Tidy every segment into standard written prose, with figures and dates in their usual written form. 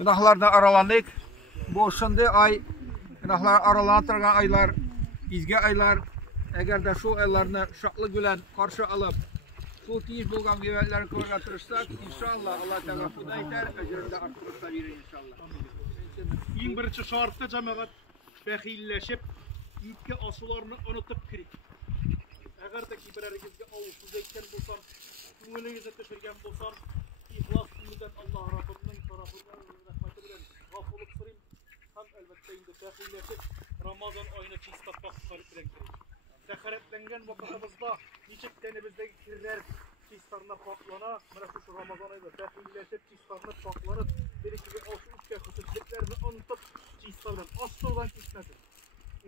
Günahlardan aralandık. Bu şimdi ay günahlar aralanıp aylar, izge aylar. Eğer de şu aylarını şaklı bilen karşı alıp şu tiyiz bulgan güvenleri koyup tırışsak inşallah Allah Teala kuda eder, ecrinde artırırsa verir inşallah. En birinci şartta cemaat bəxilleşip yükü asılarını unutup kirik. Eğer de ki birerigizge avusuz eyken bolsam, köngülüňize teşirgen bolsam, ihlas ümiden Allah Rabbimden tarafından rahmeti bilen gafurluk sırayım. Hem elbette indi bəxilleşip Ramazan ayına çiğstatmak sarıp bilen kirik. Seharetlengen vakitimizde niçik denimizdeki kirler çiğstarına paklana, mana şu Ramazan ayında bəxilleşip çiğstarına paklanıp bir iki üçge kısıtlıklarını unutup çiğstardan asıldan gitmesin.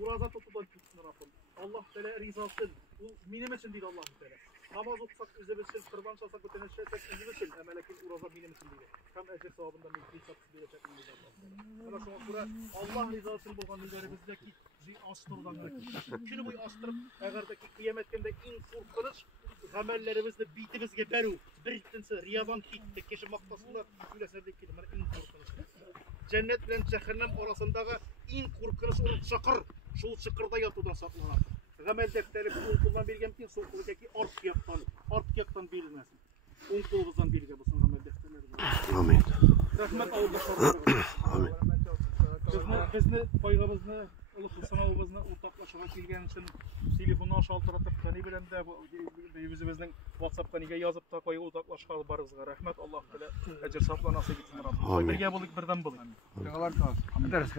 Uraza tutudan gitsin Rabbim. Allah Teala rizasın. Bu benim için değil Allah Teala. Namaz okusak üzerimiz için, kurban çalsak bütün şey tek üzerimiz için. Emelekin uraza benim için değil. Tam ecir savabından bir hesapsız bir şekilde Allah Teala. Ama şu sıra Allah rizasını bulgan üzerimizdeki astırdan götürür. Şunu bu astırıp eğerdeki kıyamet günde in korkunç amellerimizle bitimizge beru. Birinci riyadan gitti. Kişi maktasında üleserdeki gitti. In korkunç. Cennet bilen cehennem arasındaki in korkunç olan çakır. Şu çıkırda yatıdan saklanan. Gamel defteri kuldan bilgemkin soğukluktaki art yaktan bilinmesin. Kulumuzdan bilge bulsun gamel defterleri. Amin. Rahmet Allah'a. Amin. Bizni payg'ambizni ulug' sanovimizni o'rtoqlashuva kelgan uchun telefonni shaltiratıp qani bilan de o'zimizning WhatsApp kaniga yozib da qo'yib o'rtoqlashib barizga rahmat Alloh taolo ajr saqlanasa gitsin. Birga bo'lik birdan bo'lik. Ders